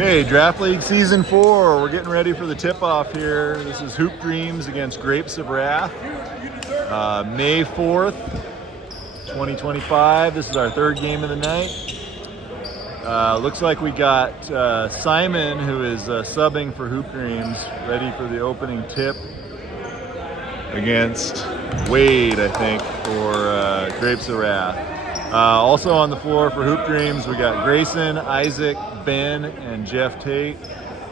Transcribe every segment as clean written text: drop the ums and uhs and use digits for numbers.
Okay, Draft League Season 4. We're getting ready for the tip-off here. This is Hoop Dreams against Grapes of Wrath. May 4th, 2025. This is our third game of the night. Looks like we got Simon, who is subbing for Hoop Dreams, ready for the opening tip against Wade, I think, for Grapes of Wrath. Also on the floor for Hoop Dreams, we got Grayson, Isaac, Ben, and Jeff Tate.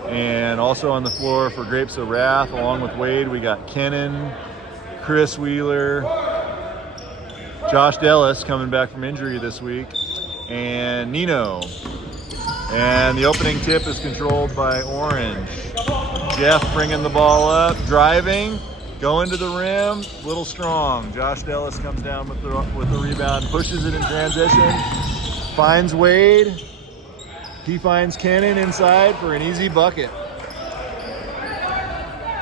And also on the floor for Grapes of Wrath, along with Wade, we got Kenan, Chris Wheeler, Josh Dellis coming back from injury this week, and Nino. And the opening tip is controlled by Orange. Jeff bringing the ball up, driving, going to the rim, little strong. Josh Dellis comes down with the rebound, pushes it in transition, finds Wade. He finds Kenan inside for an easy bucket.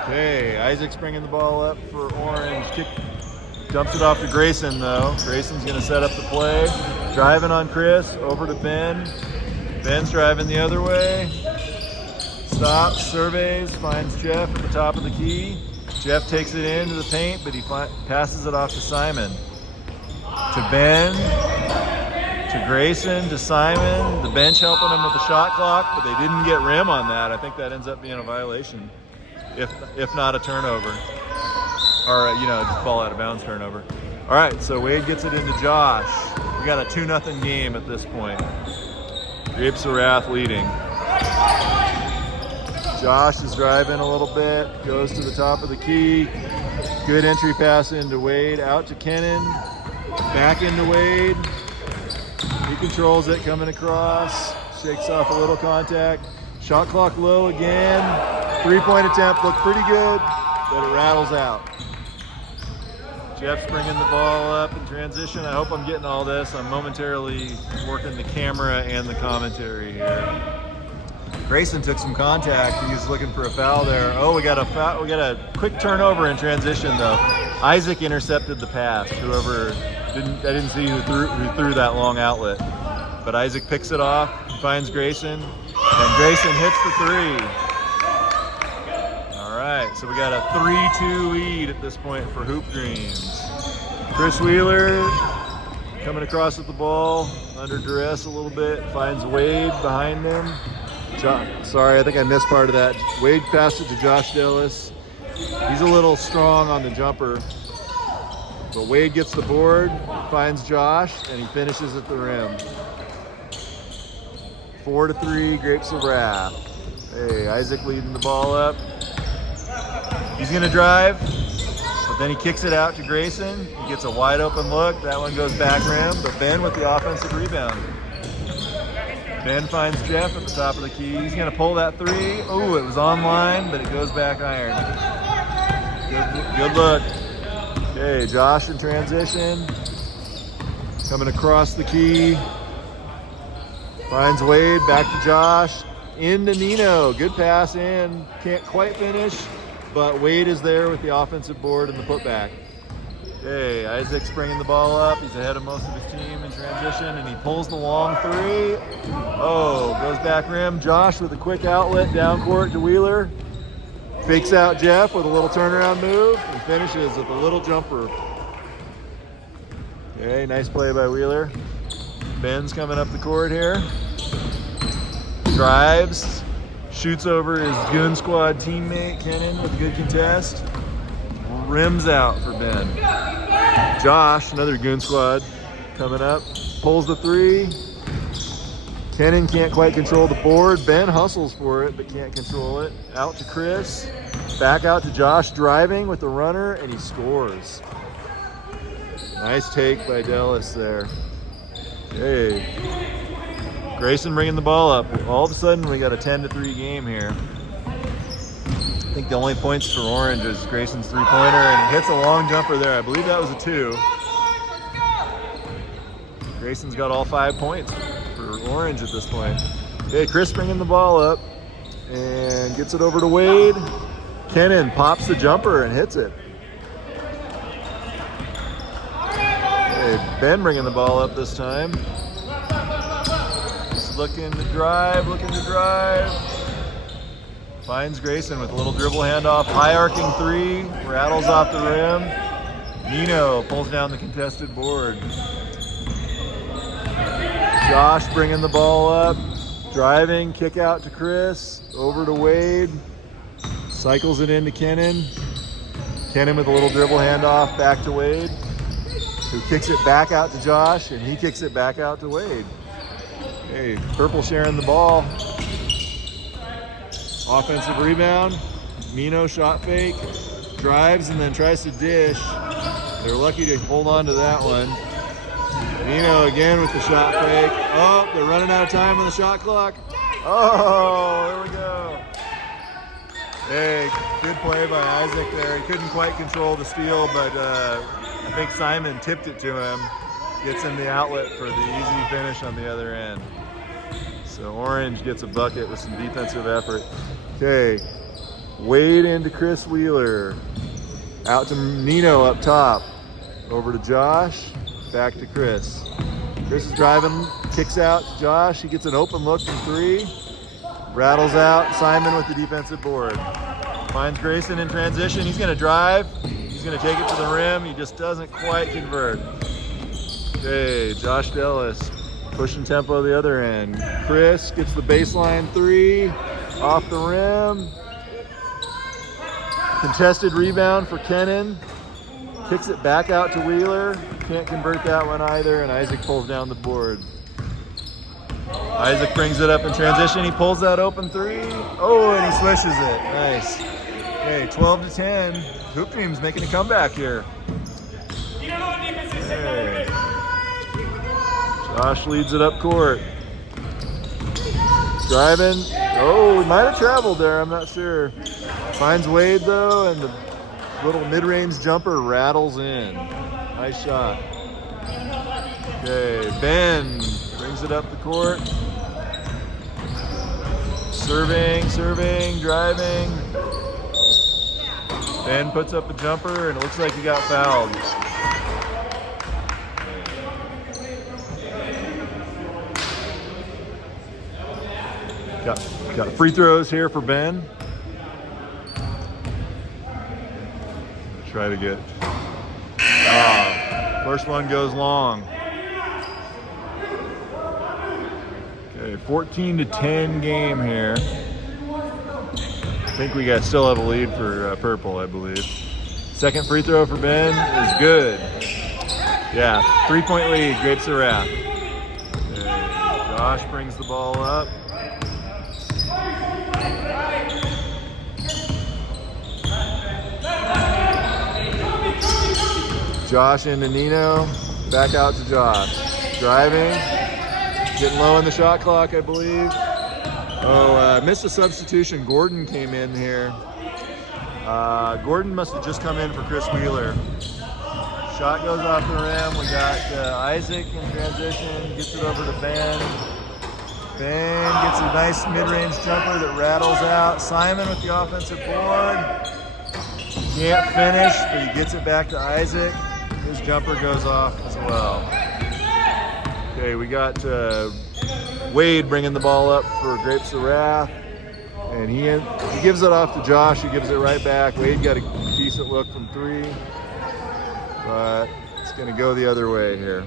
Okay, Isaac's bringing the ball up for Orange. Dumps it off to Grayson though. Grayson's gonna set up the play. Driving on Chris, over to Ben. Ben's driving the other way. Stops, surveys, finds Jeff at the top of the key. Jeff takes it into the paint, but he passes it off to Simon. To Ben, to Grayson, to Simon. The bench helping him with the shot clock, but they didn't get rim on that. I think that ends up being a violation, if not a turnover. Or, just ball out of bounds turnover. All right, so Wade gets it into Josh. We got a 2-0 game at this point. Grapes of Wrath leading. Josh is driving a little bit, goes to the top of the key. Good entry pass into Wade, out to Kenan, back into Wade. He controls it, coming across, shakes off a little contact. Shot clock low again. 3-point attempt looked pretty good, but it rattles out. Jeff's bringing the ball up in transition. I hope I'm getting all this. I'm momentarily working the camera and the commentary here. Grayson took some contact. He was looking for a foul there. Oh, we got a foul. We got a quick turnover in transition though. Isaac intercepted the pass. I didn't see who threw that long outlet. But Isaac picks it off, finds Grayson, and Grayson hits the three. All right, so we got a 3-2 lead at this point for Hoop Dreams. Chris Wheeler coming across with the ball, under duress a little bit, finds Wade behind him. Sorry, I think I missed part of that. Wade passed it to Josh Dellis. He's a little strong on the jumper. But Wade gets the board, finds Josh, and he finishes at the rim. 4-3, Grapes of Wrath. Hey, Isaac leading the ball up. He's gonna drive, but then he kicks it out to Grayson. He gets a wide open look. That one goes back rim, but Ben with the offensive rebound. Ben finds Jeff at the top of the key. He's gonna pull that three. Oh, it was online, but it goes back iron. Good look. Okay, Josh in transition. Coming across the key. Finds Wade, back to Josh. Into Nino, good pass in. Can't quite finish, but Wade is there with the offensive board and the putback. Okay, Isaac's bringing the ball up. He's ahead of most of his team in transition, and he pulls the long three. Oh, goes back rim. Josh with a quick outlet down court to Wheeler. Fakes out Jeff with a little turnaround move and finishes with a little jumper. Okay, nice play by Wheeler. Ben's coming up the court here. Drives, shoots over his Goon Squad teammate Kenan with a good contest. Rims out for Ben. Josh, another Goon Squad, coming up, pulls the three. Kenan can't quite control the board. Ben hustles for it, but can't control it. Out to Chris, back out to Josh, driving with the runner, and he scores. Nice take by Dellis there. Hey, Grayson bringing the ball up. All of a sudden, we got a 10-3 game here. I think the only points for Orange is Grayson's three-pointer, and he hits a long jumper there. I believe that was a 2. Grayson's got all 5 points for Orange at this point. Okay, Chris bringing the ball up and gets it over to Wade. Kenan pops the jumper and hits it. Okay, Ben bringing the ball up this time. looking to drive, Finds Grayson with a little dribble handoff, high arcing three, rattles off the rim. Nino pulls down the contested board. Josh bringing the ball up, driving, kick out to Chris, over to Wade, cycles it into Kenan. Kenan with a little dribble handoff back to Wade, who kicks it back out to Josh, and he kicks it back out to Wade. Hey, Purple sharing the ball. Offensive rebound, Nino shot fake, drives and then tries to dish. They're lucky to hold on to that one. Nino again with the shot fake. Oh, they're running out of time on the shot clock. Oh, there we go. Hey, good play by Isaac there. He couldn't quite control the steal, but I think Simon tipped it to him. Gets him the outlet for the easy finish on the other end. So Orange gets a bucket with some defensive effort. Okay, Wade into Chris Wheeler. Out to Nino up top. Over to Josh, back to Chris. Chris is driving, kicks out to Josh. He gets an open look from three. Rattles out, Simon with the defensive board. Finds Grayson in transition. He's gonna drive. He's gonna take it to the rim. He just doesn't quite convert. Okay, Josh Dellis pushing tempo the other end. Chris gets the baseline three, off the rim. Contested rebound for Kenan. Kicks it back out to Wheeler. Can't convert that one either, and Isaac pulls down the board. Isaac brings it up in transition. He pulls that open three. Oh, and he swishes it. Nice. Okay, 12-10. Hoop Dreams making a comeback here. Okay. Josh leads it up court. Driving. Oh, he might have traveled there. I'm not sure. Finds Wade though, and the little mid-range jumper rattles in. Nice shot. Okay, Ben brings it up the court. Serving, driving. Ben puts up a jumper, and it looks like he got fouled. Got free throws here for Ben. Try to get. First one goes long. Okay, 14-10 game here. I think we still have a lead for Purple, I believe. Second free throw for Ben is good. Yeah, 3-point lead, Grapes of Wrath. Okay, Josh brings the ball up. Josh into Nino, back out to Josh. Driving, getting low in the shot clock, I believe. Oh, missed a substitution. Gordon came in here. Gordon must have just come in for Chris Wheeler. Shot goes off the rim. We got Isaac in transition, gets it over to Ben. Ben gets a nice mid-range jumper that rattles out. Simon with the offensive board. Can't finish, but he gets it back to Isaac. His jumper goes off as well. Okay, we got Wade bringing the ball up for Grapes of Wrath. And he gives it off to Josh, who gives it right back. Wade got a decent look from three, but it's going to go the other way here.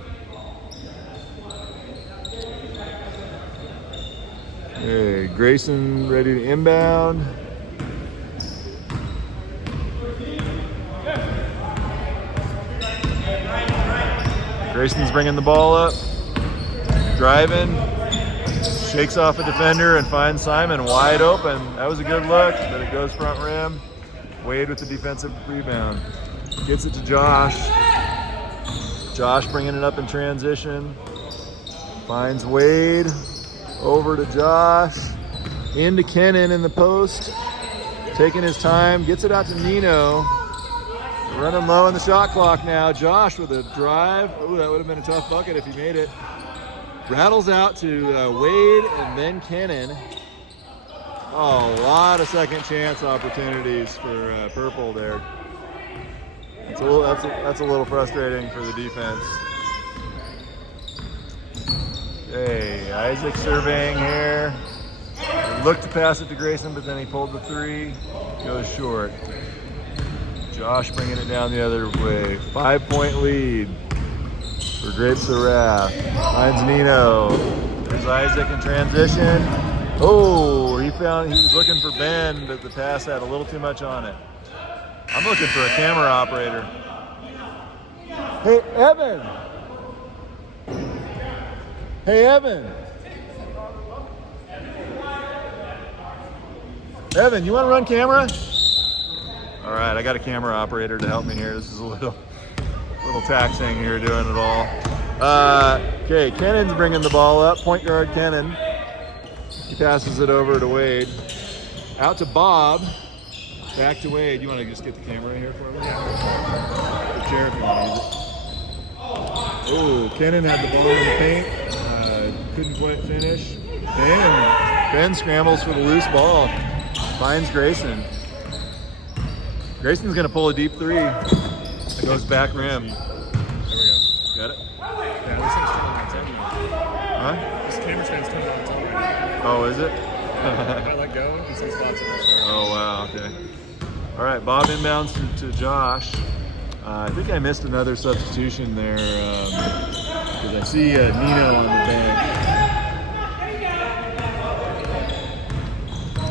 Okay, Grayson ready to inbound. Grayson's bringing the ball up, driving, shakes off a defender and finds Simon wide open. That was a good look, but it goes front rim. Wade with the defensive rebound. Gets it to Josh. Josh bringing it up in transition. Finds Wade. Over to Josh. Into Kenan in the post. Taking his time. Gets it out to Nino. Running low on the shot clock now. Josh with a drive. Oh, that would have been a tough bucket if he made it. Rattles out to Wade and then Kenan. Oh, a lot of second chance opportunities for Purple there. That's a little frustrating for the defense. Hey, Isaac surveying here. He looked to pass it to Grayson, but then he pulled the three. Goes short. Josh bringing it down the other way. 5-point lead for Grapes of Wrath. Finds Nino. There's Isaac in transition. Oh, he was looking for Ben, but the pass had a little too much on it. I'm looking for a camera operator. Hey, Evan. Hey, Evan. Evan, you want to run camera? All right, I got a camera operator to help me here. This is a little taxing here doing it all. Okay, Kennon's bringing the ball up. Point guard Kennon. He passes it over to Wade. Out to Bob. Back to Wade. You want to just get the camera here for me? The chair if you want to use it. Oh, Kennon had the ball in the paint. Couldn't quite finish. Ben scrambles for the loose ball. Finds Grayson. Grayson's going to pull a deep three. It goes back rim. There we go. Got it? Yeah, this thing's turning on its own now. Huh? This camera stand's turning on its own now. Oh, is it? If I let go, it says lots of pressure. Oh, wow. Okay. All right, Bob inbounds to Josh. I think I missed another substitution there because I see Nino on the bench.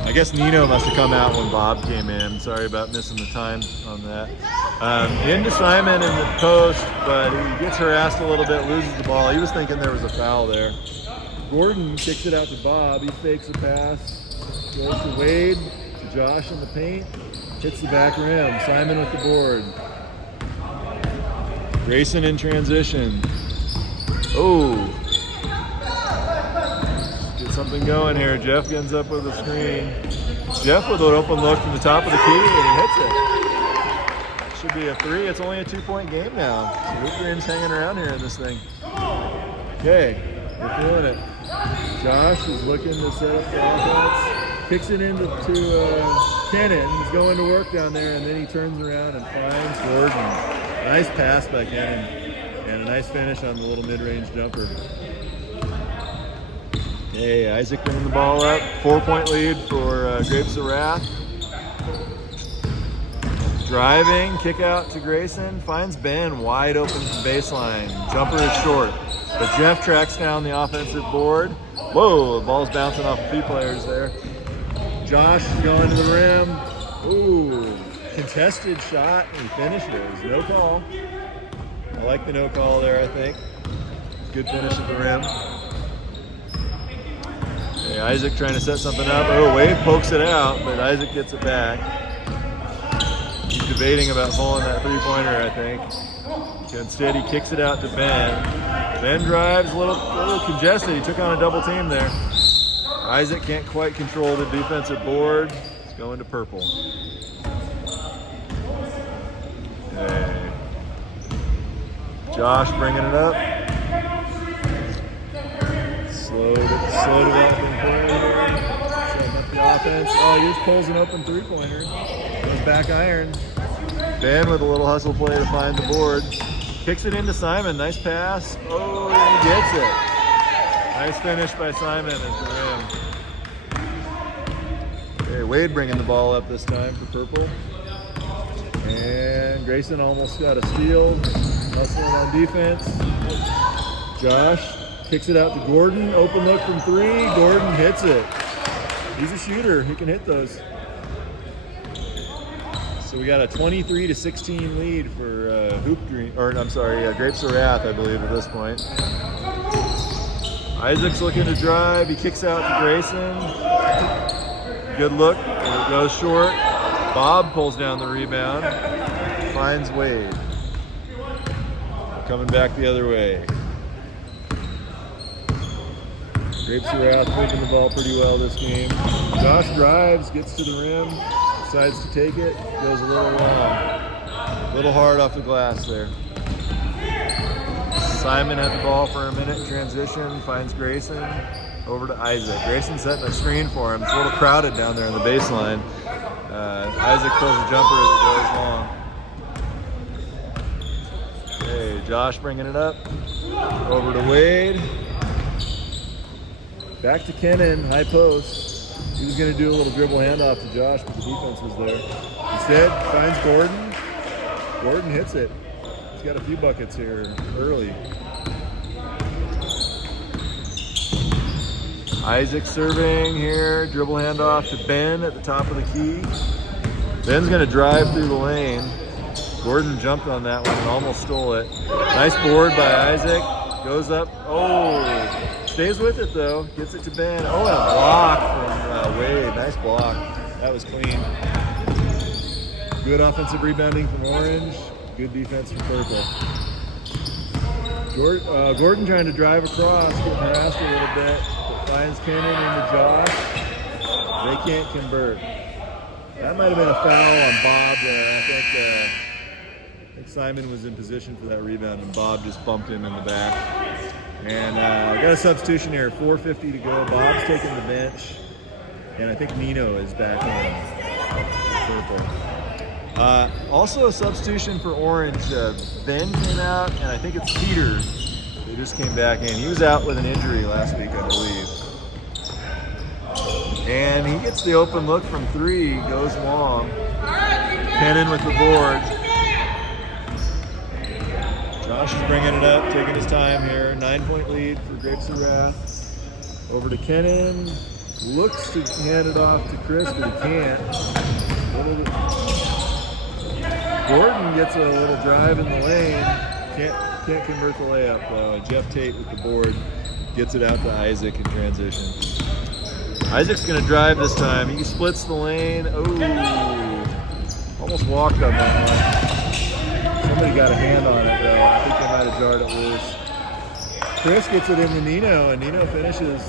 I guess Nino must have come out when Bob came in. Sorry about missing the time on that. Into Simon in the post, but he gets harassed a little bit, loses the ball. He was thinking there was a foul there. Gordon kicks it out to Bob. He fakes a pass, goes to Wade, to Josh in the paint, hits the back rim. Simon with the board. Grayson in transition. Oh. Get something going here. Jeff ends up with a screen. Jeff with an open look from the top of the key, and he hits it. Should be a three. It's only a 2-point game now. So Hoop Dream's hanging around here in this thing. Okay, we're feeling it. Josh is looking to set up the offense. Kicks it into Kennon. He's going to work down there, and then he turns around and finds Gordon. Nice pass by Kennon, and a nice finish on the little mid-range jumper. Okay, Isaac bringing the ball up. 4-point lead for Grapes of Wrath. Driving, kick out to Grayson. Finds Ben wide open from baseline. Jumper is short, but Jeff tracks down the offensive board. Whoa, the ball's bouncing off a few players there. Josh going to the rim. Ooh. Contested shot, and he finishes. No call. I like the no call there, I think. Good finish at the rim. Okay, Isaac trying to set something up. Oh, Wade pokes it out, but Isaac gets it back. He's debating about pulling that three-pointer, I think. Instead, he kicks it out to Ben. Ben drives, a little congested. He took on a double team there. Isaac can't quite control the defensive board. It's going to purple. Okay. Josh bringing it up. Slow developing play here. Setting up the offense. Oh, he just pulls an open three-pointer. Goes back iron. Ben with a little hustle play to find the board. Kicks it into Simon. Nice pass. Oh, he gets it. Nice finish by Simon at the rim. Okay, Wade bringing the ball up this time for purple. And Grayson almost got a steal. Hustling on defense. Josh kicks it out to Gordon. Open look from three. Gordon hits it. He's a shooter. He can hit those. So we got a 23-16 lead for Grapes of Wrath, I believe, at this point. Isaac's looking to drive. He kicks out to Grayson. Good look. And it goes short. Bob pulls down the rebound. Finds Wade. Coming back the other way. Grapes of Wrath moving the ball pretty well this game. Josh drives, gets to the rim, decides to take it, goes a little long. A little hard off the glass there. Simon had the ball for a minute in transition, finds Grayson, over to Isaac. Grayson setting a screen for him. It's a little crowded down there in the baseline. Isaac pulls a jumper as it goes long. Okay, Josh bringing it up. Over to Wade. Back to Kennan, high post. He was going to do a little dribble handoff to Josh, but the defense was there. Instead, finds Gordon. Gordon hits it. He's got a few buckets here early. Isaac serving here, dribble handoff to Ben at the top of the key. Ben's going to drive through the lane. Gordon jumped on that one and almost stole it. Nice board by Isaac. Goes up. Oh, stays with it though. Gets it to Ben. Oh, and a block from Wade. Nice block. That was clean. Good offensive rebounding from Orange. Good defense from Purple. Gordon trying to drive across, getting harassed a little bit. Finds Kennan into Josh. They can't convert. That might have been a foul on Bob there. I think Simon was in position for that rebound, and Bob just bumped him in the back. And we got a substitution here. 4:50 to go. Bob's taking the bench, and I think Nino is back in. Also a substitution for Orange. Ben came out, and I think it's Peter. They just came back in. He was out with an injury last week, I believe. And he gets the open look from three, goes long. Kennan with the board. Josh is bringing it up, taking his time here. 9-point lead for Grapes of Wrath. Over to Kennan. Looks to hand it off to Chris, but he can't. Gordon gets a little drive in the lane. Can't convert the layup though. Jeff Tate with the board gets it out to Isaac in transition. Isaac's gonna drive this time. He splits the lane. Oh, almost walked on that one. Somebody got a hand on it though. I think they might have jarred it loose. Chris gets it into Nino, and Nino finishes.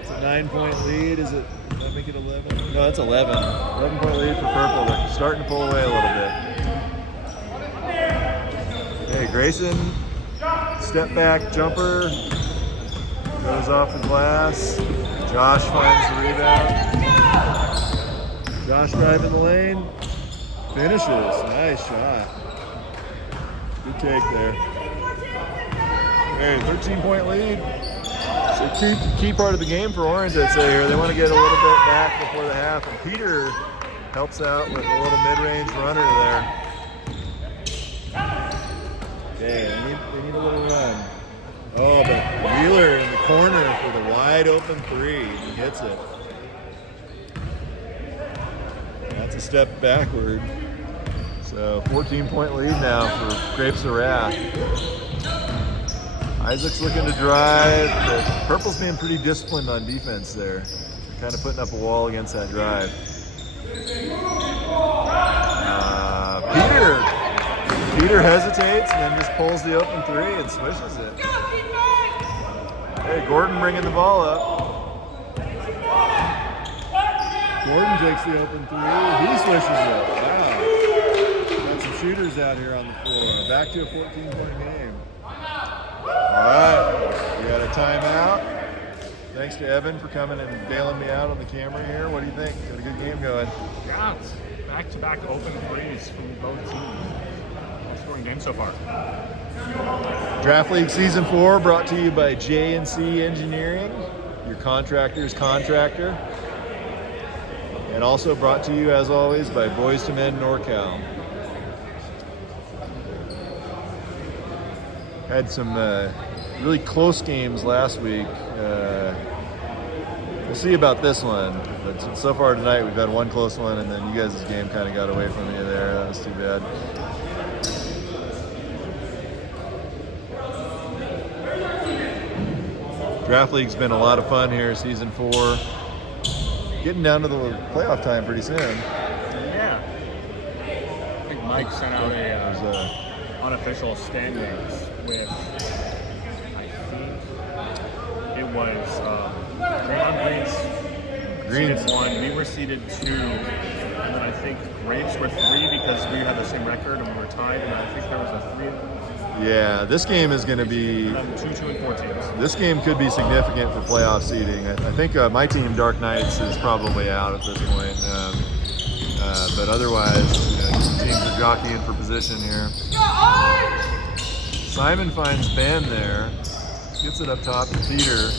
It's a 9-point lead. Did I make it 11? No, that's 11. 11-point lead for Purple. They're starting to pull away a little bit. Hey, Grayson, step back jumper, goes off the glass. Josh finds the rebound. Josh driving the lane, finishes. Nice shot. Good take there. Hey, 13-point lead. It's a key part of the game for Orange, I'd say here. They want to get a little bit back before the half, and Peter helps out with a little mid-range runner there. Okay, they need a little run. Oh, but Wheeler in the corner for the wide open three. He hits it. That's a step backward. So 14-point lead now for Grapes of Wrath. Isaac's looking to drive, but Purple's being pretty disciplined on defense there. Kind of putting up a wall against that drive. Peter hesitates and then just pulls the open three and swishes it. Hey, Gordon bringing the ball up. Gordon takes the open three. He swishes it. Wow. Got some shooters out here on the floor. Back to a 14-point game. All right, we got a timeout. Thanks to Evan for coming and bailing me out on the camera here. What do you think? Got a good game going. Yeah, it's back-to-back open threes from both teams. Scoring game so far. Draft League Season 4 brought to you by J&C Engineering, your contractor's contractor. And also brought to you, as always, by Boys to Men NorCal. Had some really close games last week. We'll see about this one. But so far tonight, we've had one close one, and then you guys' game kind of got away from you there. That was too bad. Draft League's been a lot of fun here, Season 4. Getting down to the playoff time pretty soon. Yeah. I think Mike sent out a unofficial standings with, I think it was Green's seeded 1. We were seeded 2. And then I think Grapes were 3 because we had the same record and we were tied. And I think there was a 3. Yeah, this game is going to be... 2, 2, and 4 teams. This game could be significant for playoff seeding. I think my team, Dark Knights, is probably out at this point. But otherwise, teams are jockeying for position here. Simon finds Ben there. Gets it up top to Peter.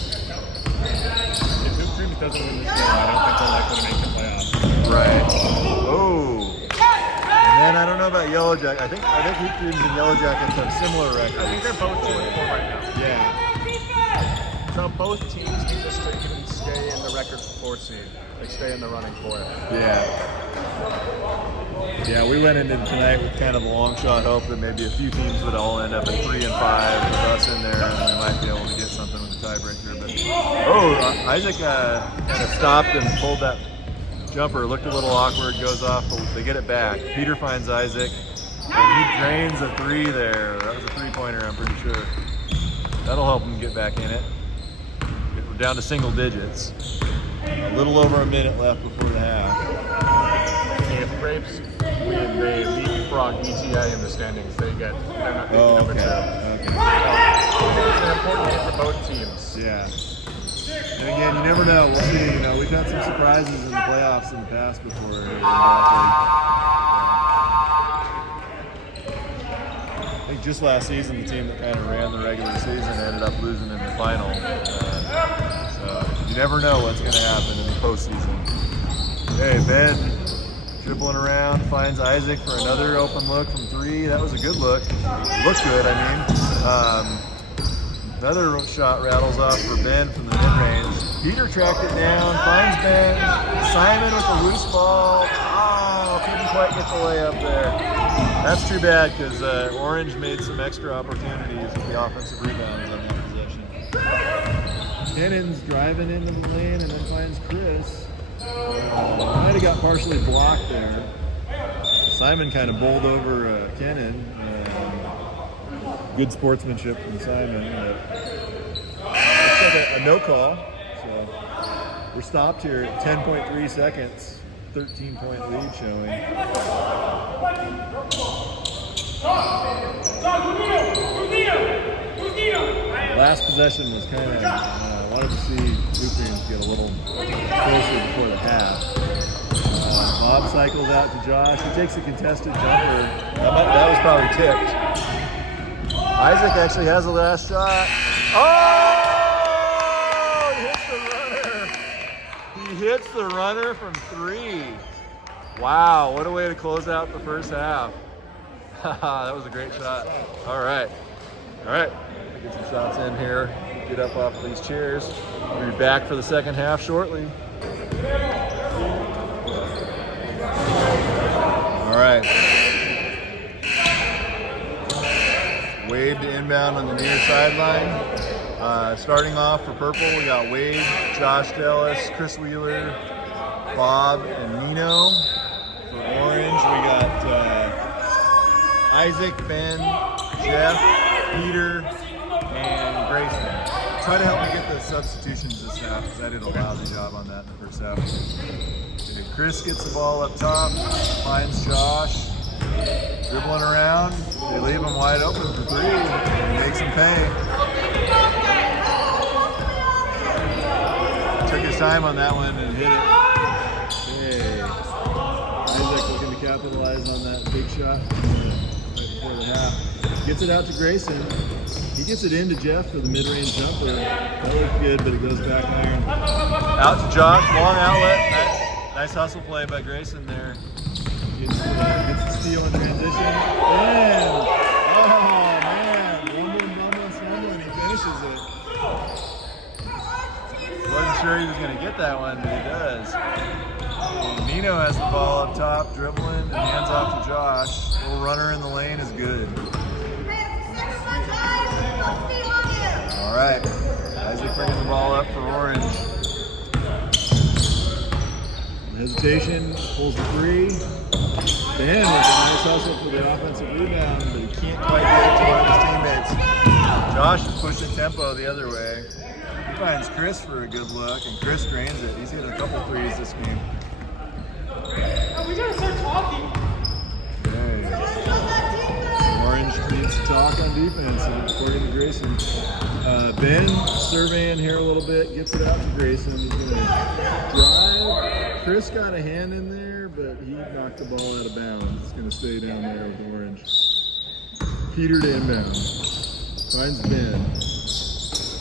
If Hoop Dreams doesn't win this game, I don't think they're likely to make the playoffs. Right. Oh. And then I don't know about Yellow Jacket. I think Hoop Dreams and Yellow Jackets have similar I think records. they're both 2-4 right now. Yeah. So both teams need to stay in the record 4 seed. Like stay in the running for it. Yeah. Yeah, we went into tonight with kind of a long shot hope that maybe a few teams would all end up at 3 and 5 with us in there, and we might be able to get something with the tiebreaker. But Isaac kind of stopped and pulled that jumper. Looked a little awkward, goes off, but they get it back. Peter finds Isaac, and he drains a 3 there. That was a 3-pointer, I'm pretty sure. That'll help him get back in it. We're down to single digits. A little over a minute left before the half. If Grapes win, they leapfrog ETA in the standings. They're not number 2. Okay. It's an important game for both teams. Yeah. And again, you never know. We'll see. You know, we've had some surprises in the playoffs in the past before. I think just last season, the team that kind of ran the regular season ended up losing in the final. So you never know what's going to happen in the postseason. Hey, Ben dribbling around, finds Isaac for another open look from 3. That was a good look. Looked good, I mean. Another shot rattles off for Ben from the mid-range. Peter tracked it down, finds Ben. Simon with the loose ball. Oh, couldn't quite get the layup there. That's too bad because Orange made some extra opportunities with the offensive rebounds on that possession. Kennon's driving into the lane and then finds Chris. Might have got partially blocked there. Simon kind of bowled over Kennon. Good sportsmanship from Simon. Looks like a no call. So we're stopped here at 10.3 seconds. 13-point lead showing. Last possession was kind of, wanted to see Hoop Dreams get a little closer before the half. Bob cycles out to Josh. He takes a contested jumper. That was probably tipped. Isaac actually has the last shot. Oh! He hits the runner. He hits the runner from 3. Wow, what a way to close out the first half. That was a great shot. All right. Get some shots in here. Get up off of these chairs. We'll be back for the second half shortly. All right. Wade to inbound on the near sideline. Starting off for purple, we got Wade, Josh Dallas, Chris Wheeler, Bob, and Nino. For orange, we got Isaac, Ben, Jeff, Peter, and Grayson. Try to help me get the substitutions this half because I did a lousy job on that in the first half. Okay, Chris gets the ball up top, finds Josh. Dribbling around, they leave him wide open for 3 and makes him pay. Took his time on that one and hit it. Okay. Isaac looking to capitalize on that big shot right before the half. Gets it out to Grayson. He gets it into Jeff for the mid-range jumper. That looked good, but it goes back iron. Out to Josh, long outlet. Nice hustle play by Grayson there. Gets the steal in transition. And, oh man, stumbling, he finishes it. Wasn't sure he was going to get that one, but he does. And Nino has the ball up top, dribbling, and hands off to Josh. Little runner in the lane is good. All right, Isaac bringing the ball up for Orange. Hesitation, pulls the 3. Ben with a nice hustle for the offensive rebound, but he can't quite get it to one of his teammates. Josh is pushing tempo the other way. He finds Chris for a good look, and Chris drains it. He's hit a couple 3s this game. We gotta start talking. Okay. Orange needs to talk on defense, according to Grayson. Ben surveying here a little bit, gets it out to Grayson. He's going to drive. Chris got a hand in there, but he knocked the ball out of bounds. It's going to stay down there with Orange. Peter to inbound. Finds Ben.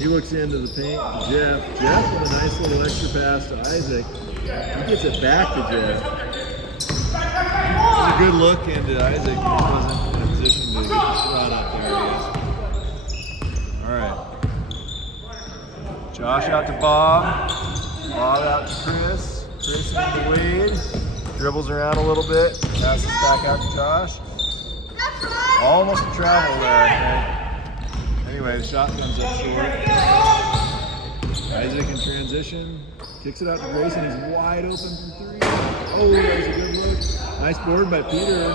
He looks into the paint to Jeff. Jeff with a nice little extra pass to Isaac. He gets it back to Jeff. It's a good look into Isaac. He wasn't in a position to get the shot up there. All right. Josh out to Bob. Bob out to Chris. Chris into Wade. Dribbles around a little bit. Passes back out to Josh. Almost a travel there, I think. Anyway, the shot comes up short. Isaac in transition. Kicks it out to Grayson. He's wide open from three. Oh, that was a good look. Nice board by Peter.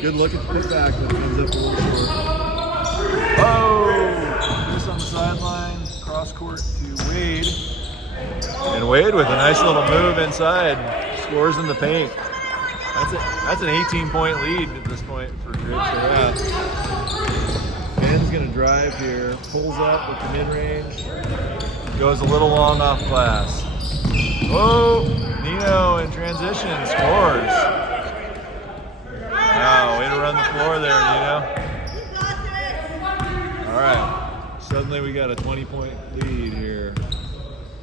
Good look at the putback, but it comes up a little short. Oh! Chris on the sideline. Cross court to Wade. And Wade with a nice little move inside. Scores in the paint. That's an 18-point lead at this point for Grapes of Wrath. Ben's going to drive here. Pulls up with the mid-range. Goes a little long off glass. Oh, Nino in transition scores. Wow, way to run the floor there, Nino. All right, suddenly we got a 20-point lead here.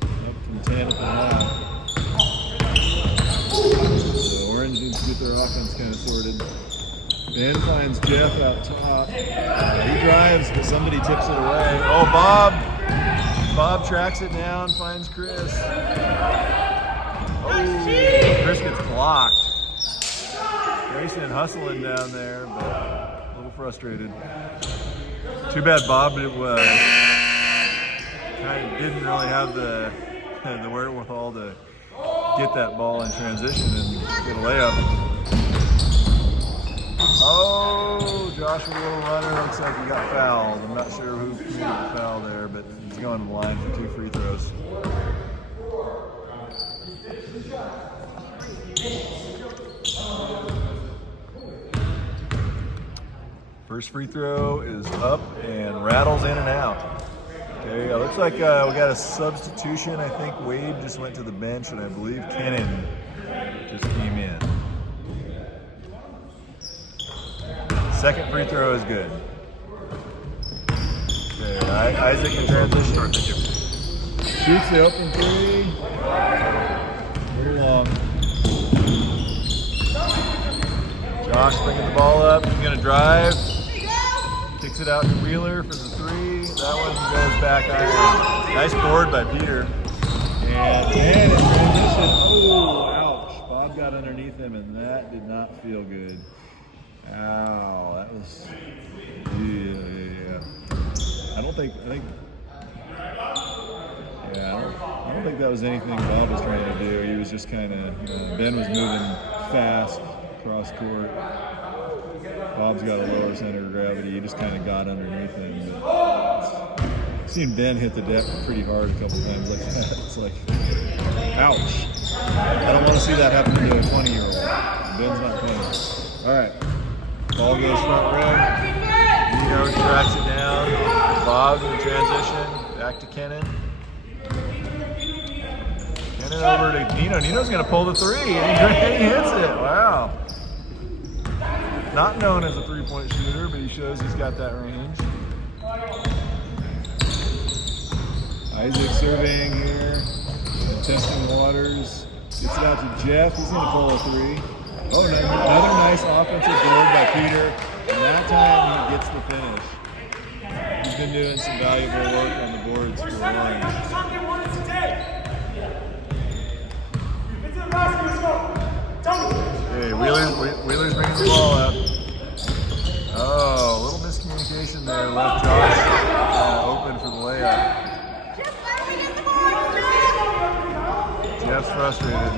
Up from 10.5. So Orange needs to get their offense kind of sorted. Ben finds Jeff out top. He drives, but somebody tips it away. Oh, Bob. Bob tracks it down, finds Chris. Oh, Chris gets blocked. Grayson hustling down there, but a little frustrated. Too bad Bob kind of didn't really have the wherewithal to get that ball in transition and get a layup. Oh, Josh with a little runner. Looks like he got fouled. I'm not sure who committed the foul there, but he's going to the line for 2 free throws. First free throw is up and rattles in and out. Okay, it looks like we got a substitution. I think Wade just went to the bench, and I believe Kennan just came in. Second free throw is good. Okay, Isaac in transition. Shoots the open three. Very long. Josh bringing the ball up. He's going to drive. Kicks it out to Wheeler for the three. That one goes back iron. Nice board by Peter. And man, in transition. Oh, ouch. Bob got underneath him, and that did not feel good. Ow, that was, yeah. I don't think that was anything Bob was trying to do. He was just kind of, Ben was moving fast across court. Bob's got a lower center of gravity. He just kind of got underneath him. I've seen Ben hit the deck pretty hard a couple times like that. It's like, ouch. I don't want to see that happen to a 20-year-old. Ben's not 20. All right. Ball goes front rim. Nino tracks it down. Bob in the transition. Back to Kennan. Kennan over to Nino. Nino's going to pull the three. And he hits it. Wow. Not known as a three-point shooter, but he shows he's got that range. Isaac surveying here. Testing waters. Gets it out to Jeff. He's going to pull a three. Oh, another nice offensive board by Peter, and that time he gets the finish. He's been doing some valuable work on the boards for a while. Okay, Wheeler's bringing the ball up. Oh, a little miscommunication there. Left Josh open for the layup. Jeff's frustrated.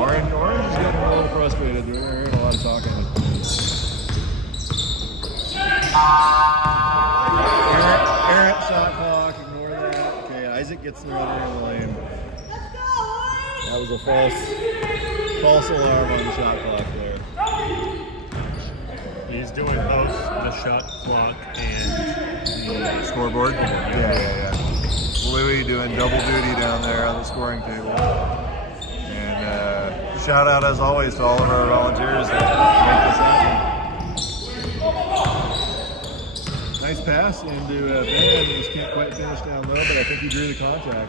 Orange is getting a little frustrated. We're hearing a lot of talking. Errant shot clock. Ignore that. Okay, Isaac gets the runner in the lane. That was a false alarm on the shot clock there. He's doing both the shot clock and the scoreboard. Yeah. Louie doing double duty down there on the scoring table. And shout out as always to all of our volunteers that make this happen. Nice pass into Ben. He just can't quite finish down low, but I think he drew the contact.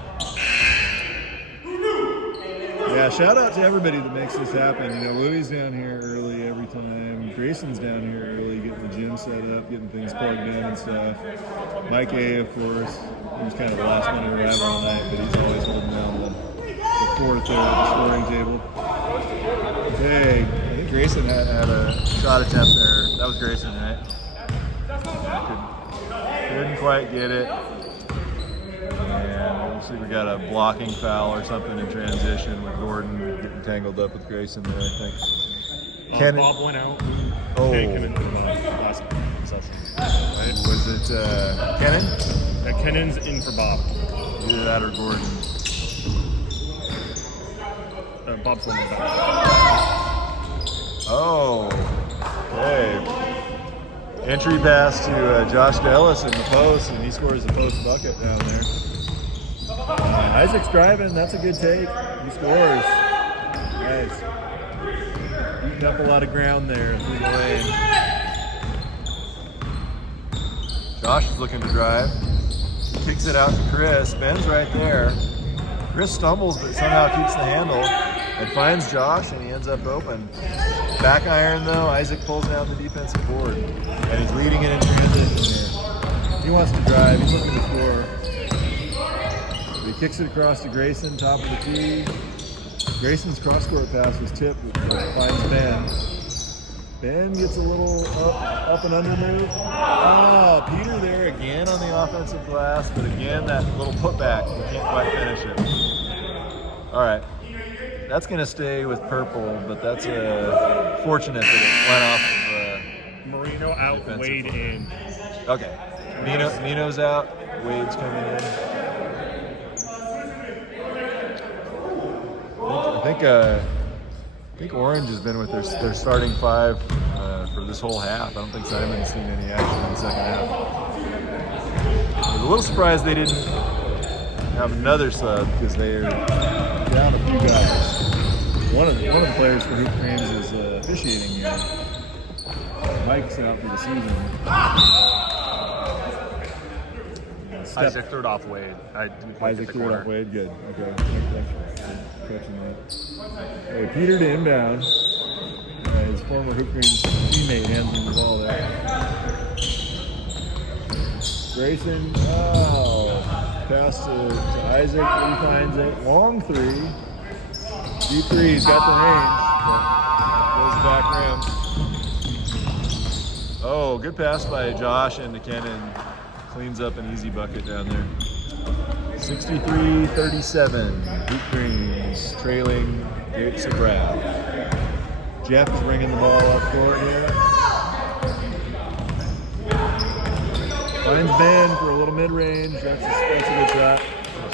Yeah, shout out to everybody that makes this happen. You know, Louie's down here early every time. Grayson's down here early, getting the gym set up, getting things plugged in and stuff. Mike A, of course, he was kind of the last one to arrive all night, but he's always holding down the fourth there at the scoring table. Okay, I think Grayson had a shot attempt there. That was Grayson, right? Yeah, couldn't quite get it. And we'll see, we got a blocking foul or something in transition with Gordon getting tangled up with Grayson there, I think. Bob went out. Oh. Came in the last session. Right? Was it Kennan? Kennan's in for Bob. Either that or Gordon. Bob's one back. Oh, okay. Entry pass to Josh Dellis in the post, and he scores the post bucket down there. Isaac's driving. That's a good take. He scores. Nice. Eating up a lot of ground there through the lane. Josh is looking to drive. Kicks it out to Chris. Ben's right there. Chris stumbles, but somehow keeps the handle and finds Josh, and he ends up open. Back iron, though. Isaac pulls down the defensive board, and he's leading it in transition here. He wants to drive. He's looking to score. He kicks it across to Grayson, top of the tee. Grayson's cross-court pass was tipped, finds Ben. Ben gets a little up and under move. Oh, Peter there again on the offensive glass, but again, that little putback, he can't quite finish it. All right, that's going to stay with purple, but that's fortunate that it went off of Marino out, Wade in. Okay, Nino's out, Wade's coming in. I think Orange has been with their starting five for this whole half. I don't think Simon's seen any action in the second half. I was a little surprised they didn't have another sub because they're down a few guys. One of the players for Hoop Creams is officiating here. Mike's out for the season. Isaac threw it off Wade. Isaac threw it off Wade. Good. Okay. Catching that. Hey, Peter to inbound. His former Hoop Creams teammate hands him the ball there. Grayson, pass to Isaac. He finds it. Long three. Deep three. He's got the range. Goes back rim. Oh, good pass by Josh into Kennan. Cleans up an easy bucket down there. 63-37. Hoop Creams trailing Grapes of Wrath. Jeff is bringing the ball up court here. Finds Ben for a little mid-range. That's a good shot.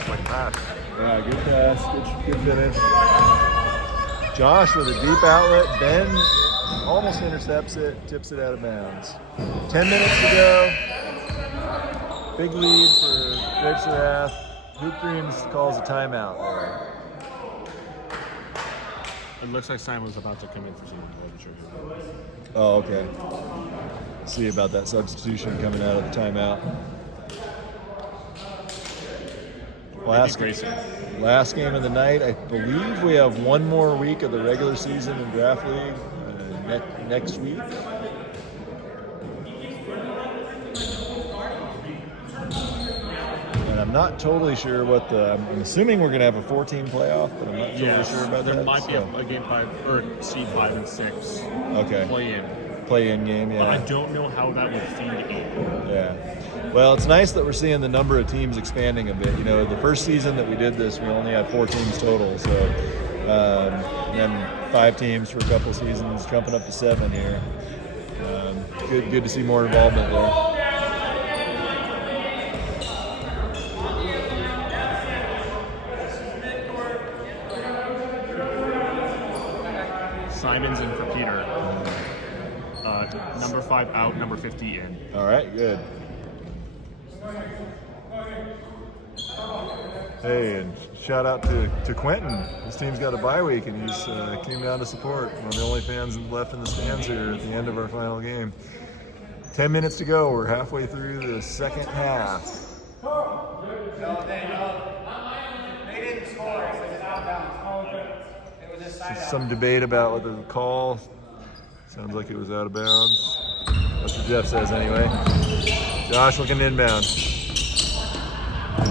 Like that. Yeah, good pass. Good finish. Josh with a deep outlet. Ben almost intercepts it, tips it out of bounds. 10 minutes to go. Big lead for Grapes of Wrath. Hoop Creams calls a timeout there. It looks like Simon was about to come in for some literature. Oh, okay. See about that substitution coming out of the timeout. Last game of the night. I believe we have one more week of the regular season in Draft League next week. I'm not totally sure what I'm assuming we're going to have a 14 playoff, but I'm not totally sure about that. There might be a game 5 or seed 5 and 6. Okay. Play-in game, yeah. But I don't know how that would feed in. Yeah. Well, it's nice that we're seeing the number of teams expanding a bit. You know, the first season that we did this, we only had 4 teams total. So, and then 5 teams for a couple seasons, jumping up to 7 here. Good to see more involvement there. Simon's in for Peter. Number 5 out, number 50 in. All right, good. Hey, and shout out to Quentin. His team's got a bye week, and he's came down to support. One of the only fans left in the stands here at the end of our final game. 10 minutes to go. We're halfway through the second half. No, they didn't score. It was out of bounds. It was a side out. Some debate about what the call. Sounds like it was out of bounds. That's what Jeff says anyway. Josh looking inbound.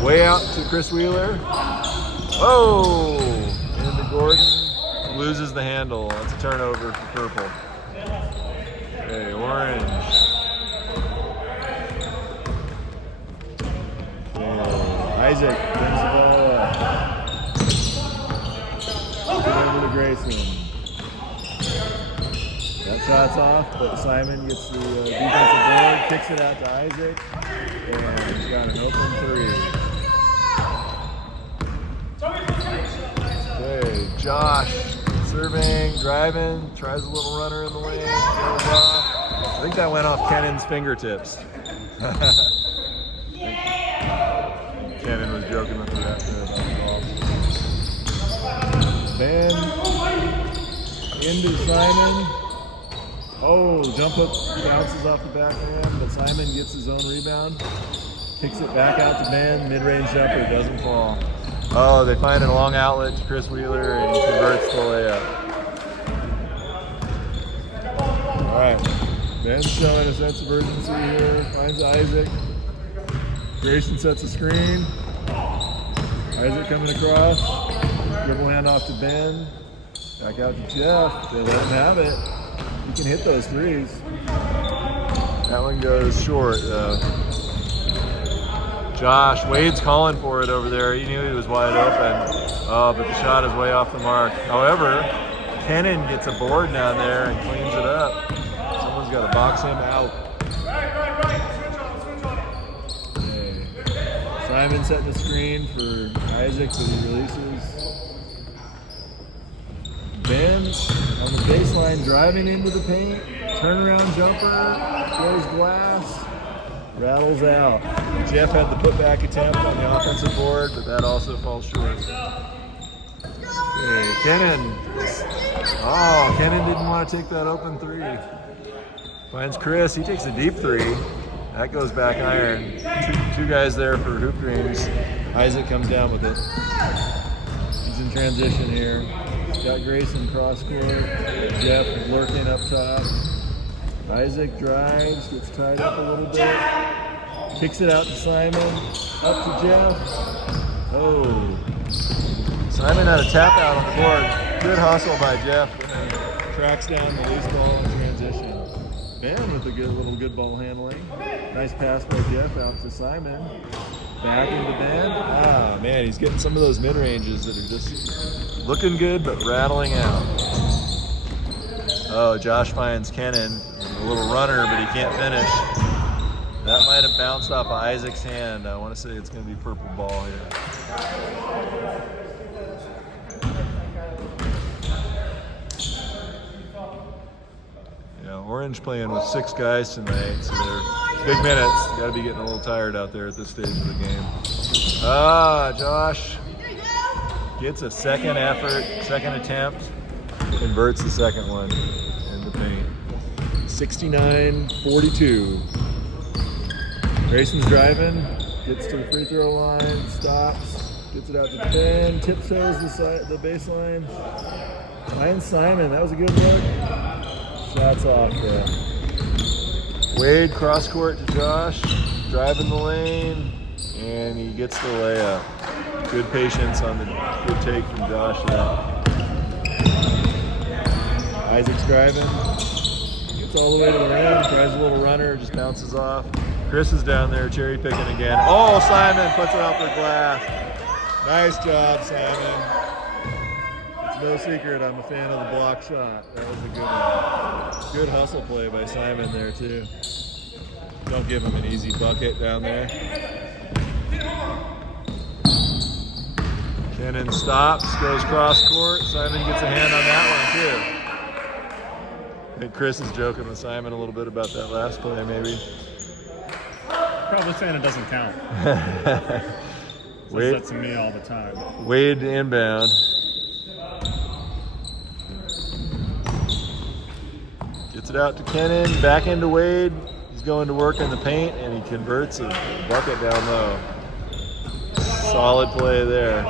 Way out to Chris Wheeler. Oh! Into Gordon. Loses the handle. That's a turnover for purple. Okay, orange. Okay, Isaac brings the ball up. Get over to Grayson. That shot's off, but Simon gets the defensive board, kicks it out to Isaac, and he's got an open three. Okay, Josh serving, driving, tries a little runner in the lane, goes off. I think that went off Kennon's fingertips. Kennon was joking with me after about the ball. Ben into Simon. Oh, jump up bounces off the back rim, but Simon gets his own rebound. Kicks it back out to Ben, mid-range jumper, doesn't fall. Oh, they find a long outlet to Chris Wheeler and he converts the layup. All right, Ben's showing a sense of urgency here, finds Isaac. Grayson sets a screen. Isaac coming across, dribble hand off to Ben. Back out to Jeff, they let him have it. He can hit those threes. That one goes short though. Josh, Wade's calling for it over there. He knew he was wide open. Oh, but the shot is way off the mark. However, Kennon gets a board down there and cleans it up. Someone's got to box him out. Right. Switch on it. Okay. Simon setting the screen for Isaac, but he releases. Ben on the baseline driving into the paint. Turnaround jumper. Goes glass. Rattles out. Jeff had the putback attempt on the offensive board, but that also falls short. Okay, Kennon. Oh, Kennon didn't want to take that open three. Finds Chris. He takes a deep three. That goes back iron. Two guys there for hoop dreams. Isaac comes down with it. He's in transition here. Got Grayson cross court. Jeff lurking up top. Isaac drives, gets tied up a little bit. Kicks it out to Simon. Up to Jeff. Oh. Simon had a tap out on the board. Good hustle by Jeff. Tracks down the loose ball in transition. Ben with a good ball handling. Nice pass by Jeff out to Simon. Back into Ben. Ah, man, he's getting some of those mid-ranges that are just looking good but rattling out. Oh, Josh finds Kennon, a little runner, but he can't finish. That might have bounced off of Isaac's hand. I want to say it's going to be purple ball here. Yeah, Orange playing with 6 guys tonight, so they're big minutes. Got to be getting a little tired out there at this stage of the game. Ah, Josh gets a second effort, second attempt, converts the second one in the paint. 69-42. Grayson's driving, gets to the free throw line, stops, gets it out to Ben, tiptoes the baseline. Finds Simon, that was a good look. Shots off there. Wade cross court to Josh, driving the lane, and he gets the layup. Good patience on the good take from Josh there. Isaac's driving, gets all the way to the rim, tries a little runner, just bounces off. Chris is down there cherry picking again. Oh, Simon puts it off the glass. Nice job, Simon. It's no secret I'm a fan of the block shot. That was a good one. Good hustle play by Simon there too. Don't give him an easy bucket down there. Kennon stops, goes cross court. Simon gets a hand on that one too. I think Chris is joking with Simon a little bit about that last play maybe. Probably saying it doesn't count. Wade, Says that to me all the time. Wade inbound. Gets it out to Kennon, back into Wade. He's going to work in the paint, and he converts a bucket down low. Solid play there.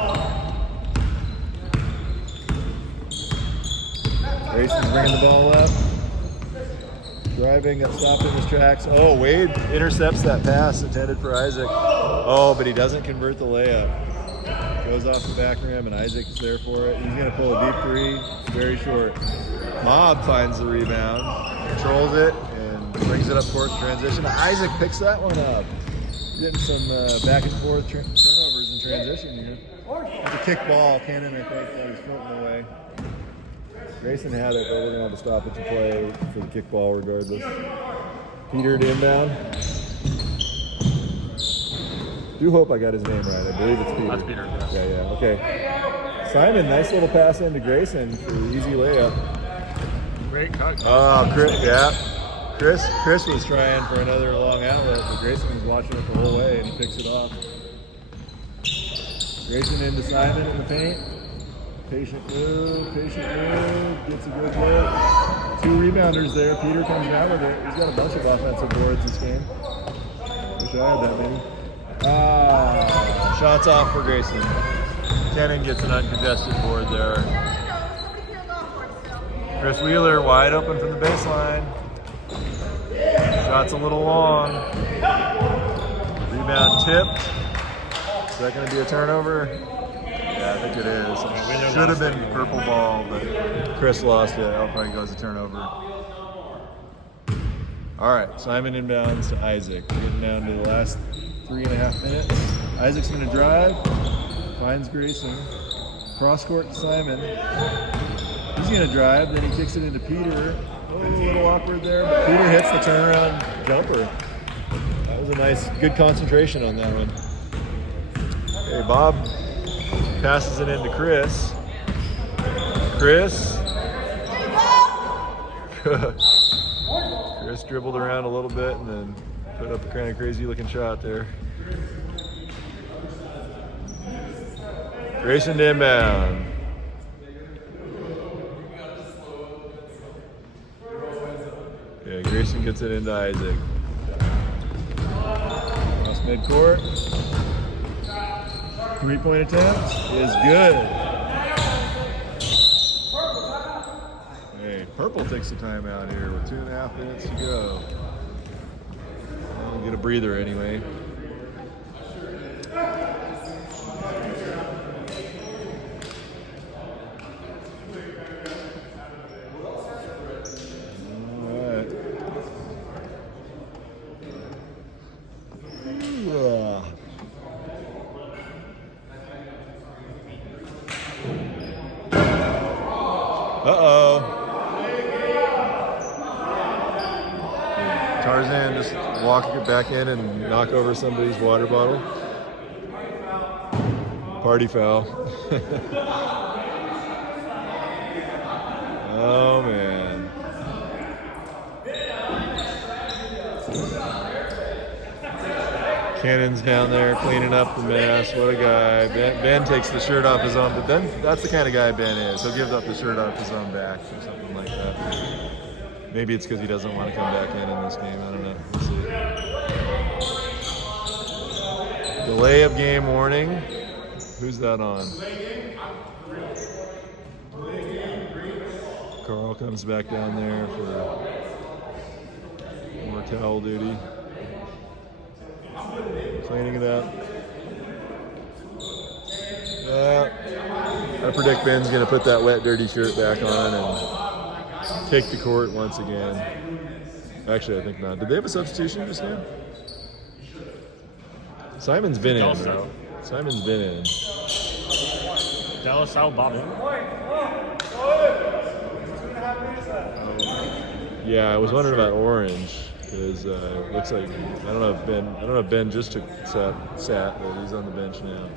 Grayson's bringing the ball up. Driving and stopped in his tracks. Oh, Wade intercepts that pass intended for Isaac. Oh, but he doesn't convert the layup. Goes off the back rim, and Isaac is there for it. He's going to pull a deep three. It's very short. Mob finds the rebound, controls it, and brings it up court in transition. Isaac picks that one up. Getting some back and forth turnovers in transition here. It's a kick ball. Cannon, I think, that was floating away. Grayson had it, but we're going to have to stop it to play for the kick ball regardless. Peter to inbound. Do hope I got his name right. I believe it's Peter. That's Peter, yes. Yeah, okay. Simon, nice little pass into Grayson for the easy layup. Great cut. Oh, Chris, yeah. Chris was trying for another long outlet, but Grayson was watching it the whole way, and he picks it off. Grayson into Simon in the paint. Patient move, gets a good look. 2 rebounders there. Peter comes down with it. He's got a bunch of offensive boards this game. Wish I had that many. Shots off for Grayson. Cannon gets an uncontested board there. Chris Wheeler wide open from the baseline. Shot's a little long. Rebound tipped. Is that going to be a turnover? Yeah, I think it is. Should have been purple ball, but Chris lost it. That'll probably goes a turnover. All right, Simon inbounds to Isaac. We're getting down to the last 3.5 minutes. Isaac's going to drive. Finds Grayson. Cross court to Simon. He's going to drive. Then he kicks it into Peter. Oh, a little awkward there, but Peter hits the turnaround jumper. That was a nice, good concentration on that one. Okay, Bob passes it into Chris. Chris dribbled around a little bit and then put up a kind of crazy looking shot there. Grayson to inbound. Yeah, Grayson gets it into Isaac. Cross midcourt. 3-point attempt is good. Hey, Purple takes the timeout here with 2.5 minutes to go. We'll get a breather anyway. Uh-oh. Tarzan just walk it back in and knock over somebody's water bottle. Party foul. Oh, man. Cannon's down there cleaning up the mess. What a guy. Ben takes the shirt off his own, but then that's the kind of guy Ben is. He'll give up the shirt off his own back or something like that. Maybe it's because he doesn't want to come back in this game. I don't know. We'll see. Delay of game warning. Who's that on? Carl comes back down there for more towel duty. Cleaning it up. I predict Ben's going to put that wet, dirty shirt back on and take the court once again. Actually, I think not. Did they have a substitution just now? Simon's been in. Right? Simon's been in. Dallas out, Bob. Yeah, I was wondering about Orange. Because it looks like I don't know if Ben just sat, but he's on the bench now.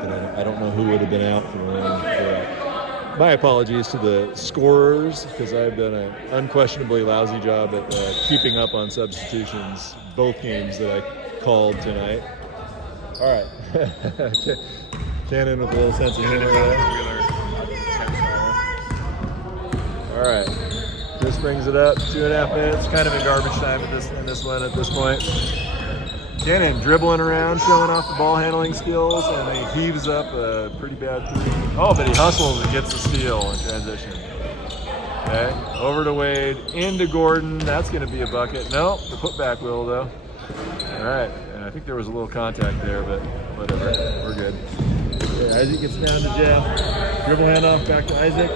And I don't know who would have been out for him. My apologies to the scorers because I've done an unquestionably lousy job at keeping up on substitutions both games that I called tonight. All right, Cannon with a little sense of humor there. All right. Chris Chris brings it up, 2.5 minutes, kind of in garbage time in this one at this point. Cannon dribbling around, showing off the ball handling skills, and he heaves up a pretty bad three. Oh, but he hustles and gets the steal in transition. Okay, over to Wade, into Gordon. That's going to be a bucket. No, the putback will though. All right, and I think there was a little contact there, but whatever, we're good. Okay, Isaac gets down to Jeff. Dribble handoff back to Isaac.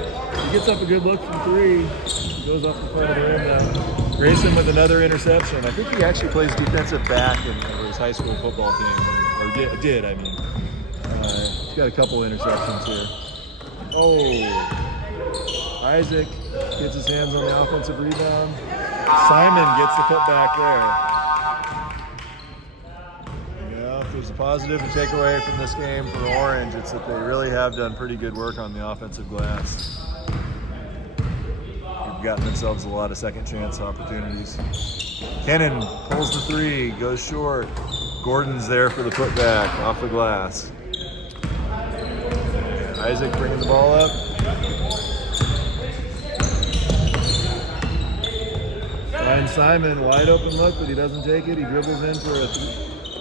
He gets up a good look from three. He goes off the front of the rim now. Grayson with another interception. I think he actually plays defensive back for his high school football team, or did I mean. He's got a couple interceptions here. Oh, Isaac gets his hands on the offensive rebound. Simon gets the putback there. Yeah, if there's a positive to take away from this game for Orange, it's that they really have done pretty good work on the offensive glass. They've gotten themselves a lot of second chance opportunities. Cannon pulls the three, goes short. Gordon's there for the putback off the glass. Isaac bringing the ball up. Finds Simon, wide open look, but he doesn't take it. He dribbles in for an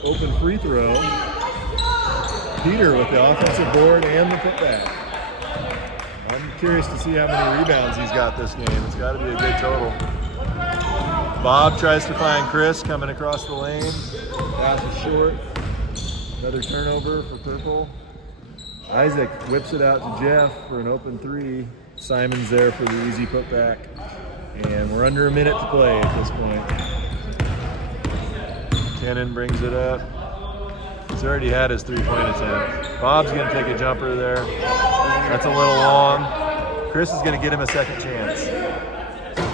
open free throw. Peter with the offensive board and the putback. I'm curious to see how many rebounds he's got this game. It's got to be a good total. Bob tries to find Chris coming across the lane. Pass is short. Another turnover for Purple. Isaac whips it out to Jeff for an open three. Simon's there for the easy putback. And we're under a minute to play at this point. Cannon brings it up. He's already had his three-point attempt. Bob's going to take a jumper there. That's a little long. Chris is going to get him a second chance.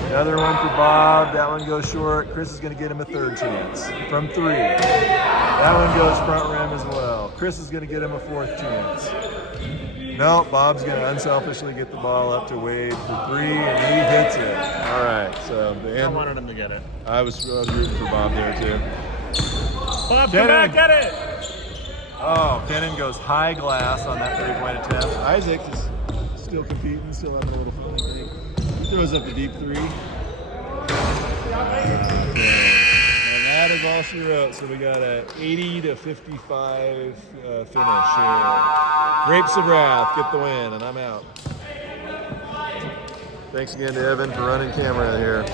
Another one for Bob. That one goes short. Chris is going to get him a third chance from three. That one goes front rim as well. Chris is going to get him a fourth chance. No, Bob's going to unselfishly get the ball up to Wade for three, and he hits it. All right, so the end. I wanted him to get it. I was rooting for Bob there too. Bob, come back, get it! Oh, Cannon goes high glass on that three-point attempt. Isaac is still competing, still having a little fun, I think. He throws up a deep three. And that is all she wrote. So we got a 80-55 finish here. Grapes of Wrath get the win, and I'm out. Thanks again to Evan for running camera here.